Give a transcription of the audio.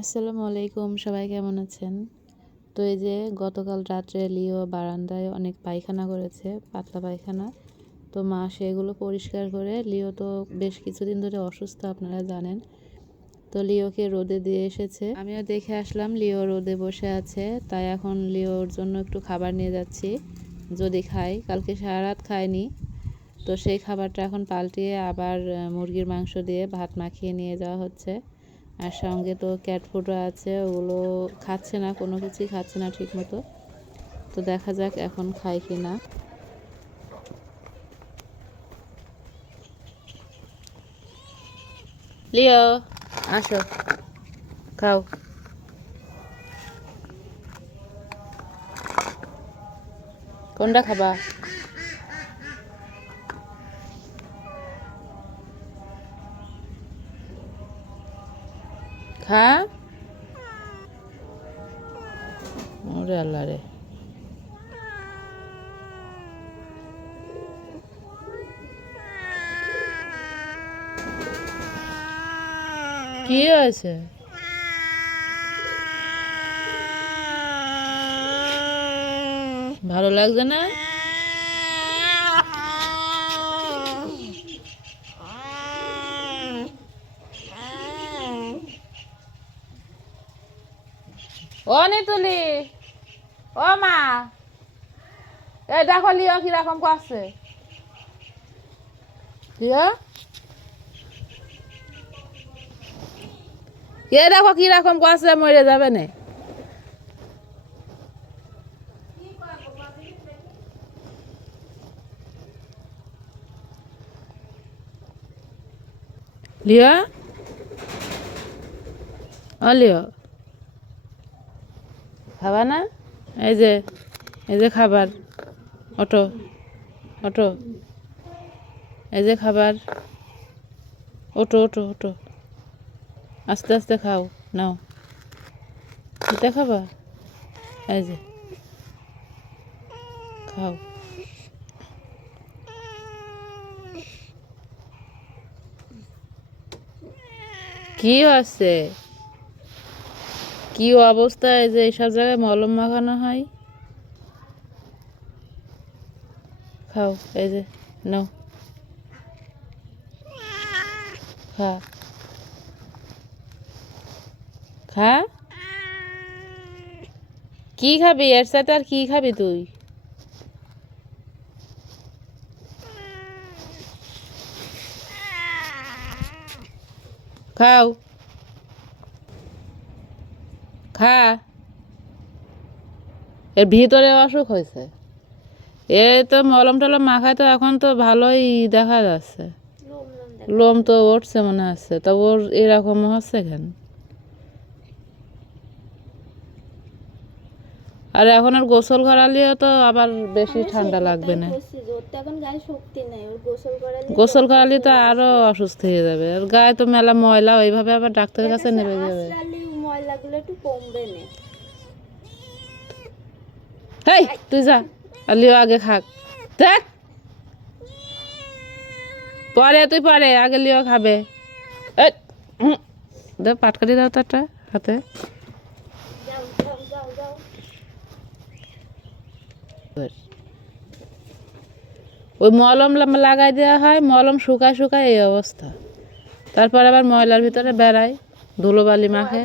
আসসালামু আলাইকুম, সবাই কেমন আছেন? তো এই যে গতকাল রাত্রে লিও বারান্দায় অনেক পায়খানা করেছে, পাতলা পায়খানা। তো মা সেগুলো পরিষ্কার করে, লিও তো বেশ কিছুদিন ধরে অসুস্থ আপনারা জানেন। তো লিওকে রোদে দিয়ে এসেছে, আমিও দেখে আসলাম লিও রোদে বসে আছে। তাই এখন লিওর জন্য একটু খাবার নিয়ে যাচ্ছি, যদি খাই। কালকে সারা রাত খায়নি, তো সেই খাবারটা এখন পাল্টিয়ে আবার মুরগির মাংস দিয়ে ভাত মাখিয়ে নিয়ে যাওয়া হচ্ছে। আর সঙ্গে তো ক্যাট ফুডও আছে, ওগুলো খাচ্ছে না, কোনো কিছুই খাচ্ছে না ঠিক মতো। তো দেখা যাক এখন খায় কি না। লিও আসো, খাও। কোনটা খাবা? খা। ওরে আল্লাহ রে, কি হয়েছে? ভালো লাগছে না? ও নিতুলি, ও মা, এই দেখো লিও কিরকম করছে। লিও, এ দেখো কিরকম করছে, মরে যাবে না। লিও, ও লিও, খাবা না? এই যে খাবার, ওটো ওটো, এই যে খাবার, ওটো ওটো ওটো, আস্তে আস্তে খাও, নাও। এটা খাবা? এই যে খাও। কি আছে, কি অবস্থা? এই যে এইসব জায়গায় মলম মাখানো হয়। খাও, এই যে নাও, খা খা। কি খাবি এর সাথে? আর কি খাবি তুই? খাও, খা। এর ভিতরে অসুখ হয়েছে। এ তো মলম টলম মাখায়, তো এখন তো ভালোই দেখা যাচ্ছে, লোম তো উঠছে মনে হচ্ছে। তা ওর এরকম হচ্ছে কেন? আর এখন আর গোসল করালেও তো আবার বেশি ঠান্ডা লাগবে না। গোসল করালে তো আরো অসুস্থ হয়ে যাবে, আর গায়ে তো মেলা ময়লা, ওইভাবে আবার ডাক্তারের কাছে নেমে যাবে। হেই তুই যা, আলিও আগে খাক, দেখ পরে, তুই পরে, আগে লিও খাবে। দে পাটকারি দাও তো একটা হাতে। ওই মলম লাগাই দেওয়া হয়, মলম শুকায় শুকায় এই অবস্থা। তারপর আবার ময়লার ভিতরে বেড়ায়, ধুলোবালি মাখে।